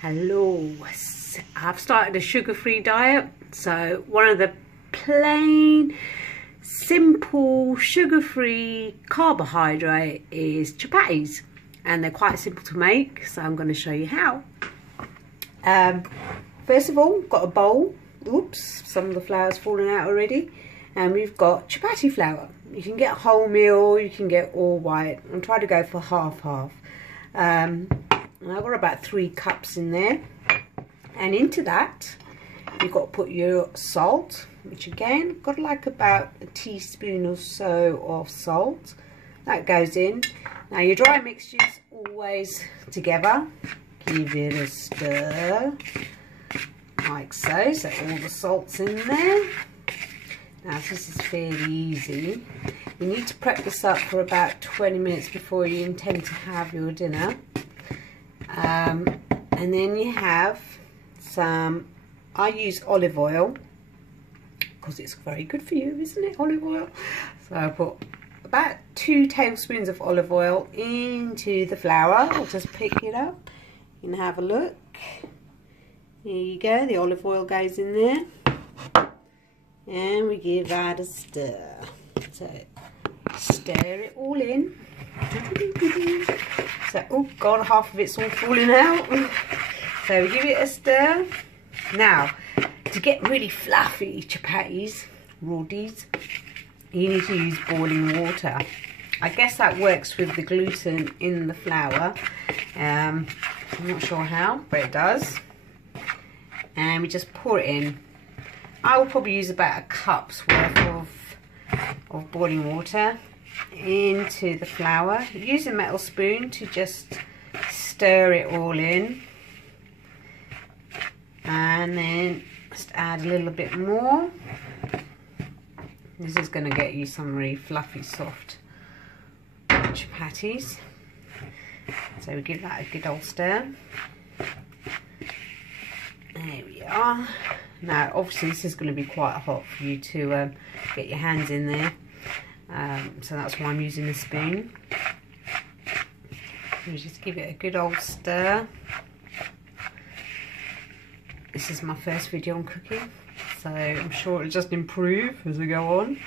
Hello, I've started a sugar-free diet, so one of the plain, simple, sugar-free carbohydrate is chappatis, and they're quite simple to make, so I'm going to show you how. First of all, got a bowl. Oops, some of the flour's fallen out already, and we've got chapati flour. You can get wholemeal, you can get all white. I'm trying to go for half-half. And I've got about 3 cups in there, and into that you've got to put your salt, which again got like about a teaspoon or so of salt. That goes in. Now your dry mixtures always together, give it a stir like so, so all the salt's in there. Now this is fairly easy. You need to prep this up for about 20 minutes before you intend to have your dinner. And then you have some, I use olive oil because it's very good for you, isn't it, olive oil? So I put about 2 tablespoons of olive oil into the flour. I'll just pick it up and have a look. There you go, the olive oil goes in there. And we give that a stir. So stir it all in. So, oh god, half of it's all falling out. So we give it a stir. Now, to get really fluffy chappatis, rotis, you need to use boiling water. I guess that works with the gluten in the flour. I'm not sure how, but it does. And we just pour it in. I will probably use about a cup's worth of boiling water into the flour. Use a metal spoon to just stir it all in, and then just add a little bit more. This is going to get you some really fluffy, soft chappatis. So we give that a good old stir. There we are. Now obviously this is going to be quite hot for you to get your hands in there. So that's why I'm using the spoon. You just give it a good old stir. This is my first video on cooking, so I'm sure it'll just improve as I go on.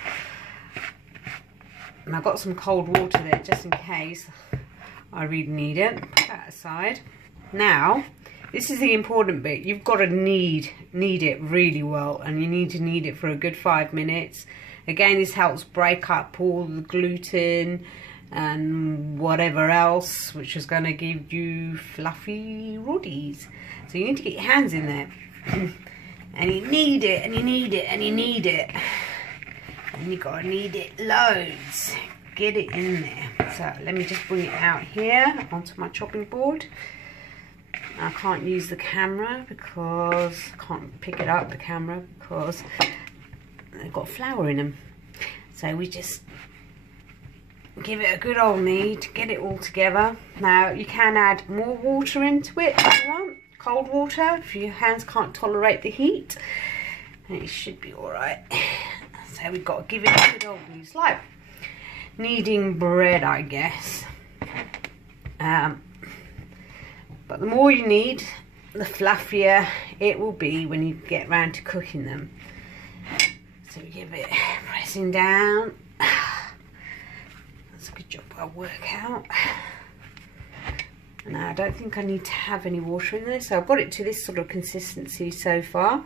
And I've got some cold water there just in case I really need it. Put that aside. Now, this is the important bit. You've got to knead it really well, and you need to knead it for a good 5 minutes. Again, this helps break up all the gluten and whatever else, which is going to give you fluffy rotis. So you need to get your hands in there. And you knead it, and you knead it, and you knead it. And you've got to knead it loads. Get it in there. So let me just bring it out here onto my chopping board. I can't use the camera because I can't pick it up, the camera, because they've got flour in them. So we just give it a good old knead to get it all together. Now you can add more water into it if you want, cold water, if your hands can't tolerate the heat. And it should be alright. So we've got to give it a good old knead. It's like kneading bread, I guess. But the more you knead, the fluffier it will be when you get round to cooking them. So we give it pressing down. That's a good job I'll work out. And I don't think I need to have any water in there, so I've got it to this sort of consistency so far.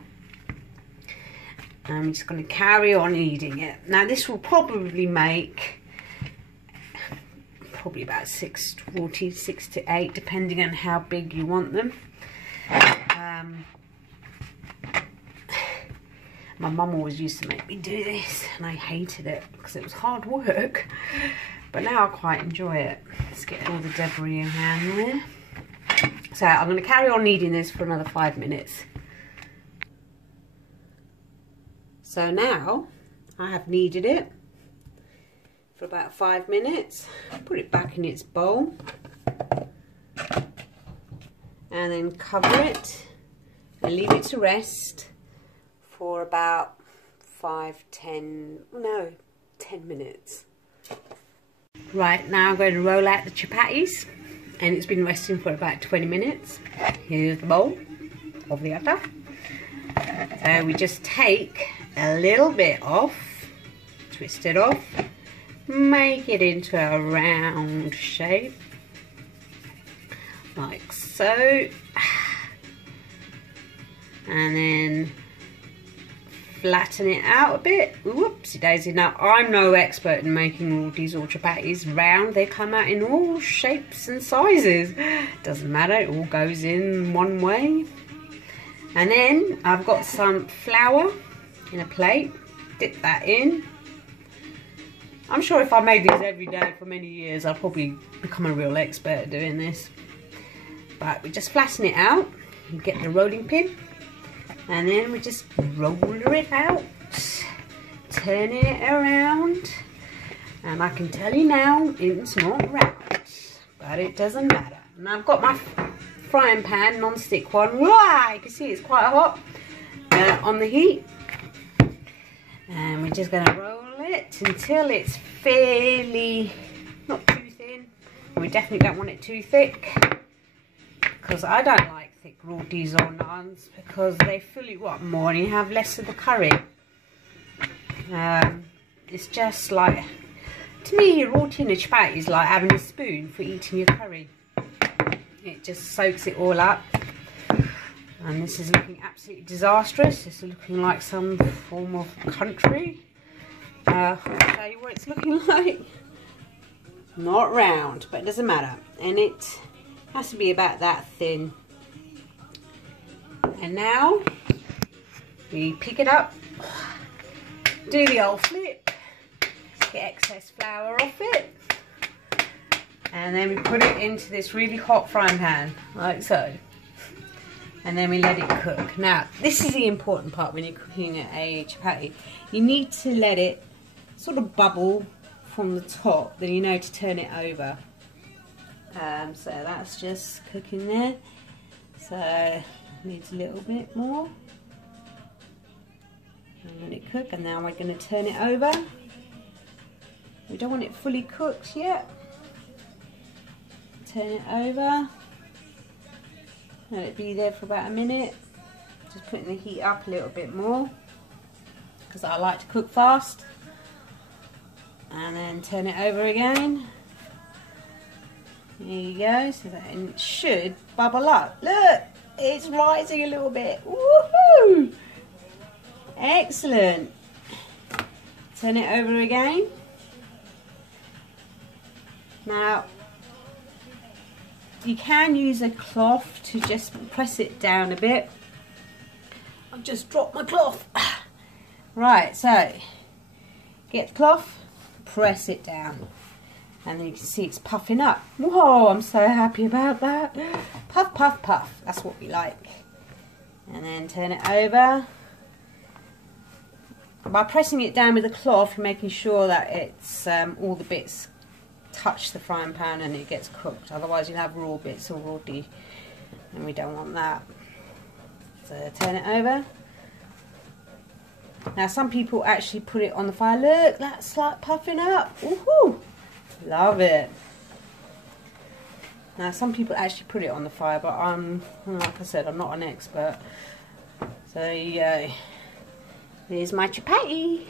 I'm just going to carry on kneading it. Now this will probably make about 6 rotis, 6 to 8, depending on how big you want them. My mum always used to make me do this, and I hated it because it was hard work. But now I quite enjoy it. Let's get all the debris in hand there. So I'm going to carry on kneading this for another 5 minutes. So now I have kneaded it for about 5 minutes. Put it back in its bowl and then cover it and leave it to rest for about 10 minutes. Right, now I'm going to roll out the chappatis. and it's been resting for about 20 minutes. Here's the bowl of the atta. So we just take a little bit off, twist it off, make it into a round shape, like so, and then flatten it out a bit. Whoopsie daisy. Now, I'm no expert in making rotis or chappatis round. They come out in all shapes and sizes. Doesn't matter, it all goes in one way. And then I've got some flour in a plate. Dip that in. I'm sure if I made these every day for many years, I'll probably become a real expert at doing this. But we just flatten it out. You get the rolling pin. And then we just roll it out, turning it around. And I can tell you now, it's not round, but it doesn't matter. And I've got my frying pan, non-stick one. Wow, you can see it's quite hot on the heat. And we're just going to roll it until it's fairly, not too thin. And we definitely don't want it too thick, because I don't like thick rotis or naans, because they fill you up more and you have less of the curry. It's just like, to me, a roti and a chapati is like having a spoon for eating your curry. It just soaks it all up. And this is looking absolutely disastrous. This is looking like some form of country. I'll tell you what it's looking like. Not round, but it doesn't matter. And it has to be about that thin. And now we pick it up, do the old flip, get excess flour off it, and then we put it into this really hot frying pan, like so. And then we let it cook. Now, this is the important part when you're cooking a chapati. You need to let it sort of bubble from the top, then you know to turn it over. So that's just cooking there. So needs a little bit more. And let it cook, and now we're going to turn it over. We don't want it fully cooked yet. Turn it over. Let it be there for about a minute. Just putting the heat up a little bit more, because I like to cook fast. And then turn it over again. There you go. So that it should bubble up. Look, it's rising a little bit. Woohoo! Excellent. Turn it over again. Now, you can use a cloth to just press it down a bit. I've just dropped my cloth. Right, so get the cloth, press it down, and then you can see it's puffing up. Whoa, I'm so happy about that. Puff, puff, puff. That's what we like. And then turn it over. By pressing it down with the cloth, you're making sure that it's all the bits touch the frying pan and it gets cooked. Otherwise you'll have raw bits or roti, and we don't want that. So turn it over. Now some people actually put it on the fire. Look, that's like puffing up. Woohoo! Love it. Now some people actually put it on the fire, but like I said, I'm not an expert. So there you go. Here's my chapati.